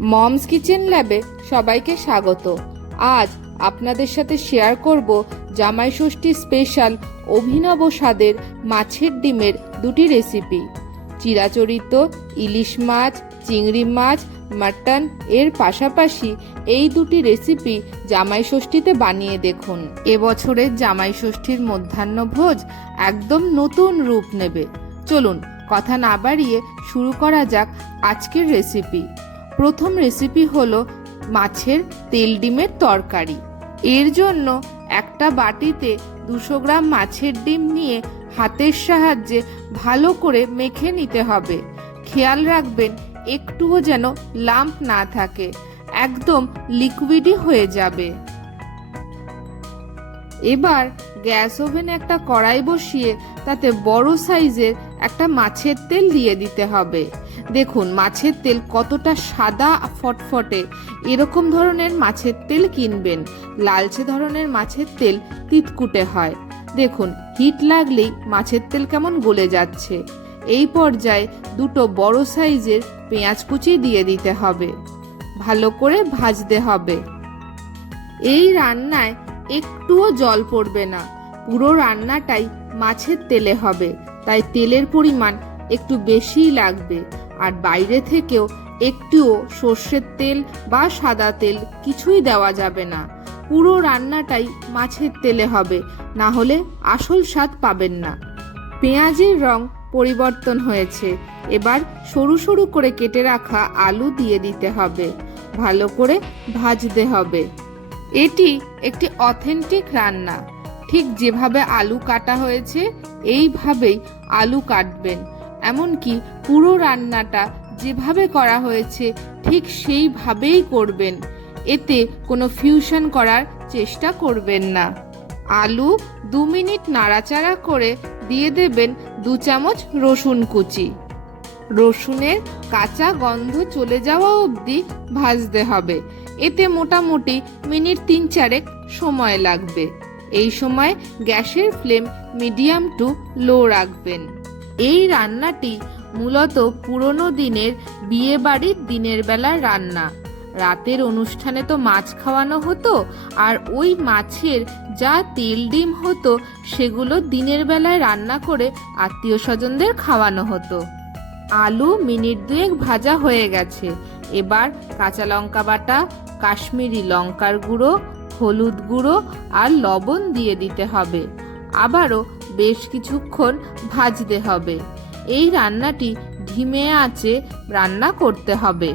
Moms kitchen ল্যাবে সবাইকে স্বাগত। আজ আপনাদের সাথে শেয়ার করব জামাই ষষ্ঠী স্পেশাল অভিনব স্বাদের মাছের ডিমের দুটি রেসিপি। চিরাচরিত ইলিশ মাছ, চিংড়ি মাছ, মাটন এর পাশাপাশি এই দুটি রেসিপি জামাই ষষ্ঠীতে বানিয়ে দেখুন। এবছরের জামাই ষষ্ঠীর মধ্যাহ্নভোজ একদম নতুন রূপ নেবে। চলুন, কথা না বাড়িয়ে শুরু করা যাক আজকের রেসিপি। প্রথম রেসিপি হলো মাছের তেল ডিমের তরকারি। এর জন্য একটা বাটিতে দুশো গ্রাম মাছের ডিম নিয়ে হাতের সাহায্যে ভালো করে মেখে নিতে হবে। খেয়াল রাখবেন, একটুও যেন লাম্প না থাকে, একদম লিকুইডই হয়ে যাবে। এবার গ্যাস ওভেনে একটা কড়াই বসিয়ে তাতে বড় সাইজের একটা মাছের তেল দিয়ে দিতে হবে। দেখুন, মাছের তেল কতটা সাদা ফটফটে। এরকম ধরনের মাছের তেল কিনবেন। লালচে ধরনের মাছের তেল তিতকুটে হয়। দেখুন, হিট লাগলেই মাছের তেল কেমন গলে যাচ্ছে। এই পর্যায়ে দুটো বড় সাইজের পেঁয়াজ কুচি দিয়ে দিতে হবে। ভালো করে ভাজতে হবে। এই রান্নায় একটুও জল পড়বে না। পুরো রান্নাটাই মাছের তেলে হবে। তাই তেলের পরিমাণ একটু বেশিই লাগবে। আর বাইরে থেকেও একটুও সর্ষের তেল বা সাদা তেল কিছুই দেওয়া যাবে না। পুরো রান্নাটাই মাছের তেলে হবে, না হলে আসল স্বাদ পাবেন না। পেঁয়াজের রং পরিবর্তন হয়েছে, এবার সরু সরু করে কেটে রাখা আলু দিয়ে দিতে হবে, ভালো করে ভাজতে হবে। এটি একটি অথেন্টিক রান্না, ঠিক যেভাবে আলু কাটা হয়েছে, এইভাবেই আলু কাটবেন। এমনকি পুরো রান্নাটা যেভাবে করা হয়েছে, ঠিক সেইভাবেই করবেন। এতে কোনো ফিউশন করার চেষ্টা করবেন না। আলু দু মিনিট নাড়াচাড়া করে দিয়ে দেবেন দু চামচ রসুন কুচি। রসুনের কাঁচা গন্ধ চলে যাওয়া অবধি ভাজতে হবে। এতে মোটামুটি মিনিট তিন চারেক সময় লাগবে। এই সময় গ্যাসের ফ্লেম মিডিয়াম টু লো রাখবেন। এই রান্নাটি মূলত পুরনো দিনের বিয়ে বাড়ির দিনের বেলার রান্না। রাতের অনুষ্ঠানে তো মাছ খাওয়ানো হতো, আর ওই মাছের যা তেল ডিম হতো, সেগুলো দিনের বেলায় রান্না করে আত্মীয় স্বজনদের খাওয়ানো হতো। আলু মিনিট দুয়েক ভাজা হয়ে গেছে। এবার কাঁচা লঙ্কা বাটা, কাশ্মীরি লঙ্কার গুঁড়ো, হলুদ গুঁড়ো আর লবণ দিয়ে দিতে হবে। আবারও বেশ কিছুক্ষণ ভাজতে হবে। এই রান্নাটি ধিমে আঁচে রান্না করতে হবে।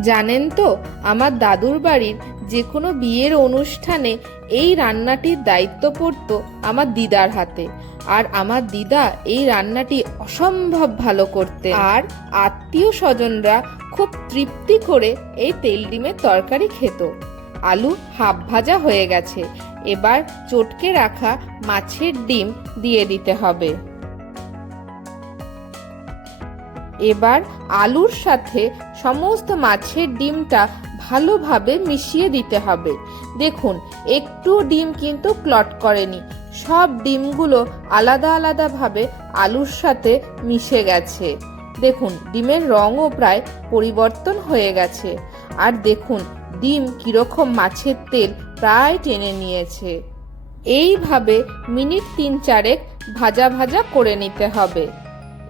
জানেন তো, আমার দাদুর বাড়ির যে কোনো বিয়ের অনুষ্ঠানে এই রান্নাটির দায়িত্ব পড়তো আমার দিদার হাতে। আর আমার দিদা এই রান্নাটি অসম্ভব ভালো করতে আর আত্মীয় স্বজনরা খুব তৃপ্তি করে এই তেল ডিমের তরকারি খেত। আলু হাফ ভাজা হয়ে গেছে। এবার চটকে রাখা মাছের ডিম দিয়ে দিতে হবে। এবার আলুর সাথে সমস্ত মাছের ডিমটা ভালোভাবে মিশিয়ে দিতে হবে। দেখুন একটু ডিম কিন্তু ক্লট করেনি। সব ডিমগুলো আলাদা আলাদাভাবে আলুর সাথে মিশে গেছে। দেখুন, ডিমের রঙও প্রায় পরিবর্তন হয়ে গেছে। আর দেখুন, ডিম কীরকম মাছের তেল প্রায় টেনে নিয়েছে। এইভাবে মিনিট তিন চারেক ভাজা ভাজা করে নিতে হবে।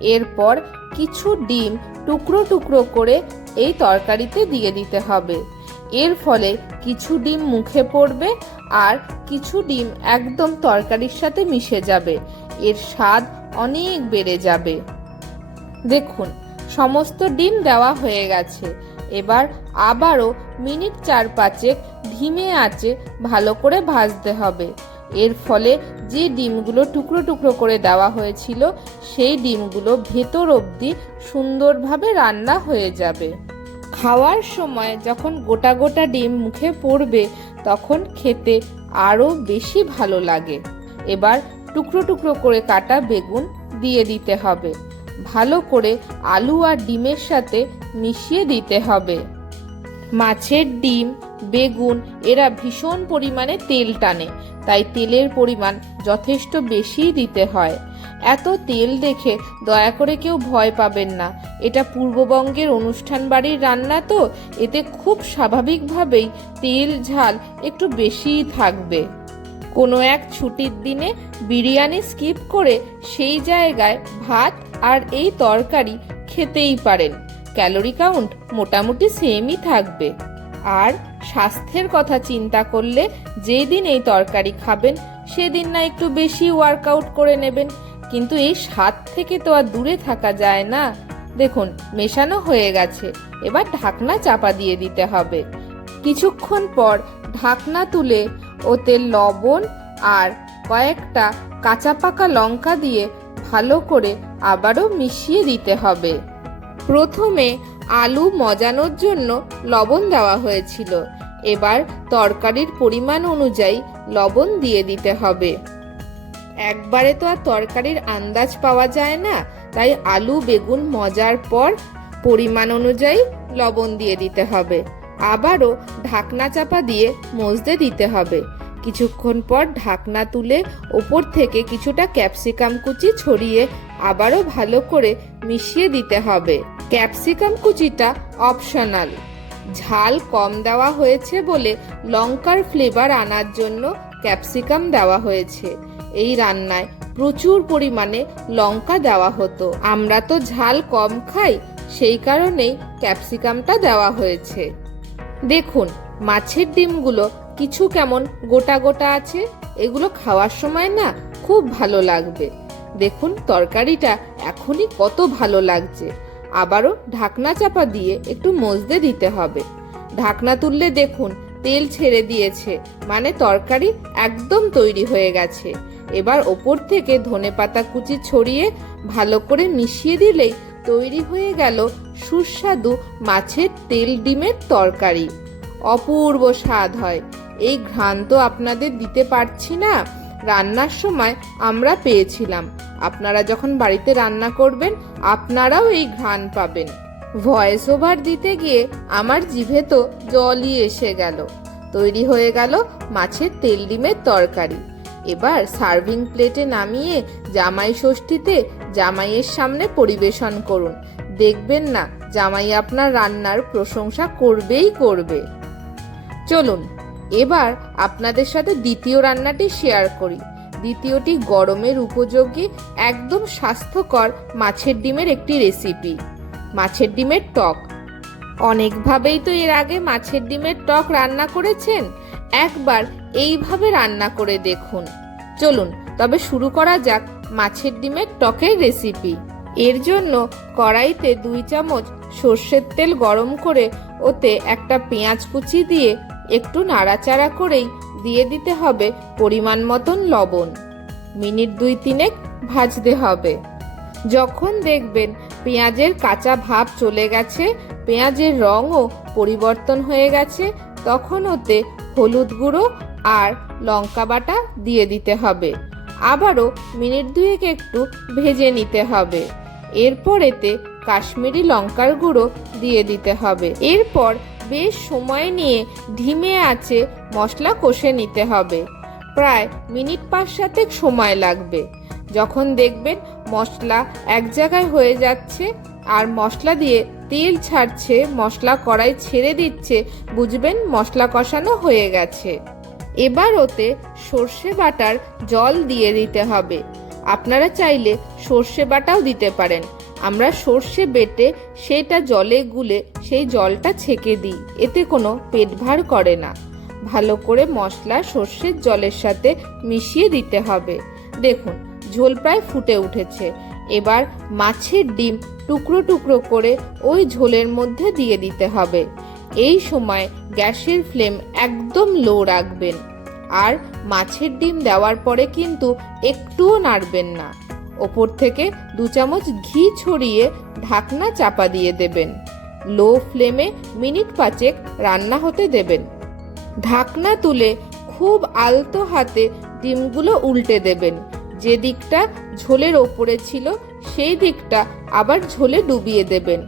এরপর কিছু ডিম টুকরো টুকরো করে এই তরকারিতে দিয়ে দিতে হবে। এর ফলে কিছু ডিম মুখে পড়বে আর কিছু ডিম একদম তরকারির সাথে মিশে যাবে। এর স্বাদ অনেক বেড়ে যাবে। দেখুন, সমস্ত ডিম দেওয়া হয়ে গেছে। এবার আবারও মিনিট চার পাঁচেক ধিমে আঁচে ভালো করে ভাজতে হবে। এর ফলে যে ডিমগুলো টুকরো টুকরো করে দেওয়া হয়েছিল, সেই ডিমগুলো ভেতর অবধি সুন্দরভাবে রান্না হয়ে যাবে। খাওয়ার সময় যখন গোটা গোটা ডিম মুখে পড়বে, তখন খেতে আরও বেশি ভালো লাগে। এবার টুকরো টুকরো করে কাটা বেগুন দিয়ে দিতে হবে। ভালো করে আলু আর ডিমের সাথে মিশিয়ে দিতে হবে। মাছের ডিম বেগুন, এরা ভীষণ পরিমাণে তেল টানে, তাই তেলের পরিমাণ যথেষ্ট বেশি দিতে হয়। এত তেল দেখে দয়া করে কেউ ভয় পাবেন না। এটা পূর্ববঙ্গের অনুষ্ঠান বাড়ির রান্না তো, এতে খুব স্বাভাবিকভাবেই তেল ঝাল একটু বেশিই থাকবে। কোনো এক ছুটির দিনে বিরিয়ানি স্কিপ করে সেই জায়গায় ভাত আর এই তরকারি খেতেই পারেন। ক্যালোরি কাউন্ট মোটামুটি সেমই থাকবে। আর স্বাস্থ্যের কথা চিন্তা করলে যেদিন এই তরকারি খাবেন, সেদিন না একটু বেশি ওয়ার্কআউট করে নেবেন। কিন্তু এই স্বাদ থেকে তো আর দূরে থাকা যায় না। দেখুন, মেশানো হয়ে গেছে। এবার ঢাকনা চাপা দিয়ে দিতে হবে। কিছুক্ষণ পর ঢাকনা তুলে ওতে লবণ আর কয়েকটা কাঁচা পাকা লঙ্কা দিয়ে ভালো করে আবারও মিশিয়ে দিতে হবে। প্রথমে আলু মজানোর জন্য লবণ দেওয়া হয়েছিল। এবার তরকারির পরিমাণ অনুযায়ী লবণ দিয়ে দিতে হবে। একবারে তো আর তরকারির আন্দাজ পাওয়া যায় না, তাই আলু, বেগুন মজার পর পরিমাণ অনুযায়ী লবণ দিয়ে দিতে হবে। আবারও ঢাকনা চাপা দিয়ে মজতে দিতে হবে। কিছুক্ষণ পর ঢাকনা তুলে ওপর থেকে কিছুটা ক্যাপসিকাম কুচি ছড়িয়ে আবারও ভালো করে মিশিয়ে দিতে হবে। ক্যাপসিকাম কুচিটা অপশনাল। ঝাল কম দেওয়া হয়েছে বলে লঙ্কার ফ্লেভার আনার জন্য ক্যাপসিকাম দেওয়া হয়েছে। এই রান্নায় প্রচুর পরিমাণে লঙ্কা দেওয়া হতো। আমরা তো ঝাল কম খাই, সেই কারণেই ক্যাপসিকামটা দেওয়া হয়েছে। দেখুন, মাছের ডিমগুলো কিছু কেমন গোটা গোটা আছে? এগুলো খাওয়ার সময় না খুব ভালো লাগবে। দেখুন, তরকারিটা এখনই কত ভালো লাগছে। আবারও ঢাকনা চাপা দিয়ে একটু মজতে দিতে হবে। ঢাকনা তুললে দেখুন, তেল ছেড়ে দিয়েছে মানে তরকারি একদম তৈরি হয়ে গেছে। এবার ওপর থেকে ধনেপাতা কুচি ছড়িয়ে ভালো করে মিশিয়ে দিলেই তৈরি হয়ে গেল সুস্বাদু মাছের তেল ডিমের তরকারি। অপূর্ব স্বাদ হয়। এই ঘ্রাণ তো আপনাদের দিতে পারছি না। রান্নার সময় আমরা পেয়েছিলাম। আপনারা যখন বাড়িতে রান্না করবেন, আপনারাও এই ঘ্রাণ পাবেন। ভয়েস ওভার দিতে গিয়ে আমার জিভে তো জলই এসে গেল। তৈরি হয়ে গেল মাছের তেল ডিমের তরকারি। এবার সার্ভিং প্লেটে নামিয়ে জামাই ষষ্ঠীতে জামাইয়ের সামনে পরিবেশন করুন। দেখবেন না, জামাই আপনার রান্নার প্রশংসা করবেই করবে। চলুন এবার আপনাদের সাথে দ্বিতীয় রান্নাটি শেয়ার করি। দ্বিতীয়টি গরমের উপযোগী, একদম স্বাস্থ্যকর মাছের ডিমের একটি রেসিপি মাছের ডিমের টক। অনেকভাবেই তো এর আগে মাছের ডিমের টক রান্না করেছেন? একবার এইভাবে রান্না করে দেখুন। চলুন, তবে শুরু করা যাক মাছের ডিমের টকের রেসিপি এর জন্য কড়াইতে দুই চামচ সর্ষের তেল গরম করে ওতে একটা পেঁয়াজ কুচি দিয়ে একটু নাড়াচাড়া করেই দিয়ে দিতে হবে পরিমাণ মতন লবণ। মিনিট দুই তিনেক ভাজতে হবে। যখন দেখবেন পেঁয়াজের কাঁচা ভাব চলে গেছে, পেঁয়াজের রঙও পরিবর্তন হয়ে গেছে, তখন ওতে হলুদ গুঁড়ো আর লঙ্কা বাটা দিয়ে দিতে হবে। আবারও মিনিট দুয়েক একটু ভেজে নিতে হবে। এরপর এতে কাশ্মীরি লঙ্কার গুঁড়ো দিয়ে দিতে হবে। এরপর বেশ সময় নিয়ে ঢিমে আছে, মশলা কষে নিতে হবে। প্রায় মিনিট পাঁচ সাতেক সময় লাগবে। যখন দেখবেন মশলা এক জায়গায় হয়ে যাচ্ছে আর মশলা দিয়ে তেল ছাড়ছে, মশলা কড়াই ছেড়ে দিচ্ছে, বুঝবেন মশলা কষানো হয়ে গেছে। এবার ওতে সর্ষে বাটার জল দিয়ে দিতে হবে। আপনারা চাইলে সর্ষে বাটাও দিতে পারেন। আমরা সর্ষে বেটে সেটা জলে গুলে সেই জলটা ছেঁকে দিই। এতে কোনো পেট ভার করে না। ভালো করে মশলা সর্ষের জলের সাথে মিশিয়ে দিতে হবে। দেখুন, ঝোল প্রায় ফুটে উঠেছে। এবার মাছের ডিম টুকরো টুকরো করে ওই ঝোলের মধ্যে দিয়ে দিতে হবে। এই সময় গ্যাসের ফ্লেম একদম লো রাখবেন। আর মাছের ডিম দেওয়ার পরে কিন্তু একটুও নাড়বেন না। ওপর থেকে দু চামচ ঘি ছড়িয়ে ঢাকনা চাপা দিয়ে দেবেন। লো ফ্লেমে মিনিট পাঁচেক রান্না হতে দেবেন। ঢাকনা তুলে খুব আলতো হাতে ডিমগুলো উল্টে দেবেন। যে দিকটা ঝোলের ওপরে ছিল, সেই দিকটা আবার ঝোলে ডুবিয়ে দেবেন।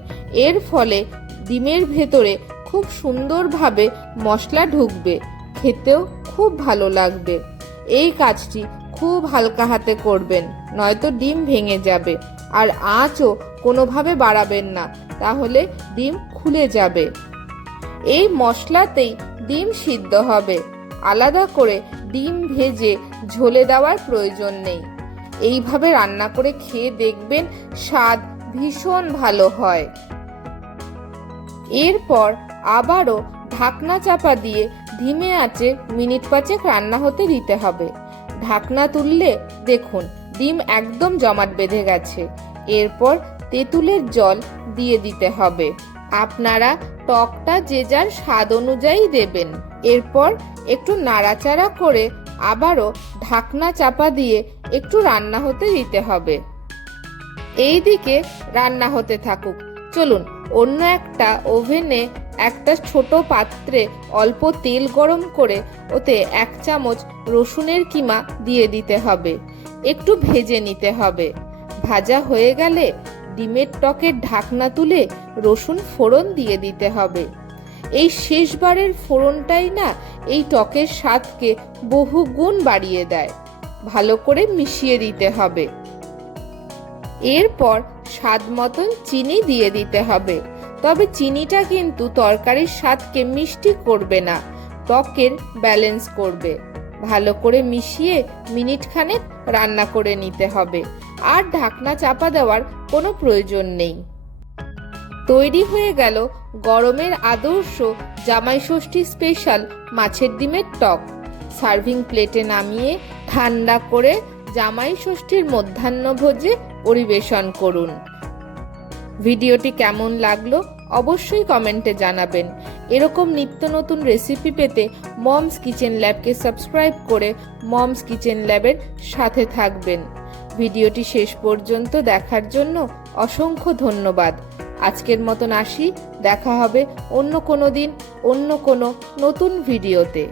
এর ফলে ডিমের ভেতরে খুব সুন্দরভাবে মশলা ঢুকবে, খেতেও খুব ভালো লাগবে। এই কাজটি খুব হালকা হাতে করবেন, নয়তো ডিম ভেঙে যাবে। আর আঁচও কোনোভাবে বাড়াবেন না, তাহলে ডিম খুলে যাবে। এই মশলাতেই ডিম সিদ্ধ হবে। আলাদা করে ডিম ভেজে ঝোলে দেওয়ার প্রয়োজন নেই। এইভাবে রান্না করে খেয়ে দেখবেন স্বাদ ভীষণ ভালো হয়। এরপর আবারও ঢাকনা চাপা দিয়ে, ধিমে আঁচে মিনিট পাঁচেক রান্না হতে দিতে হবে। ঢাকনা তুললে দেখুন, ডিম একদম জমাট বেঁধে গেছে। এরপর তেঁতুলের জল দিয়ে দিতে হবে। আপনারা টকটা যে যার স্বাদ অনুযায়ী দেবেন। এরপর একটু নাড়াচাড়া করে আবারও ঢাকনা চাপা দিয়ে একটু রান্না হতে দিতে হবে। এই দিকে রান্না হতে থাকুক। চলুন, অন্য একটা ওভেনে একটা ছোট পাত্রে অল্প তেল গরম করে ওতে এক চামচ রসুনের কিমা দিয়ে দিতে হবে। একটু ভেজে নিতে হবে। ভাজা হয়ে গেলে ডিমের টকের ঢাকনা তুলে রসুন ফোড়ন দিয়ে দিতে হবে। এই শেষবারের ফোড়নটাই না এই টকের স্বাদকে বহু গুণ বাড়িয়ে দেয়। ভালো করে মিশিয়ে দিতে হবে। এরপর স্বাদ মতন চিনি দিয়ে দিতে হবে। তবে চিনিটা কিন্তু তরকারির স্বাদকে মিষ্টি করবে না, ত্বকের ব্যালেন্স করবে। ভালো করে মিশিয়ে মিনিট খানেক রান্না করে নিতে হবে, আর ঢাকনা চাপা দেওয়ার কোনো প্রয়োজন নেই। তৈরি হয়ে গেল গরমের আদর্শ জামাই ষষ্ঠী স্পেশাল মাছের ডিমের টক। সার্ভিং প্লেটে নামিয়ে ঠান্ডা করে জামাই ষষ্ঠীর মধ্যাহ্নভোজে পরিবেশন করুন। ভিডিওটি কেমন লাগল অবশ্যই কমেন্টে জানাবেন। এরকম নিত্য নতুন রেসিপি পেতে মমস কিচেন ল্যাবকে সাবস্ক্রাইব করে মমস কিচেন ল্যাবের সাথে থাকবেন। ভিডিওটি শেষ পর্যন্ত দেখার জন্য অসংখ্য ধন্যবাদ। আজকের মতন আসি, দেখা হবে অন্য কোনো দিন, অন্য কোনো নতুন ভিডিওতে।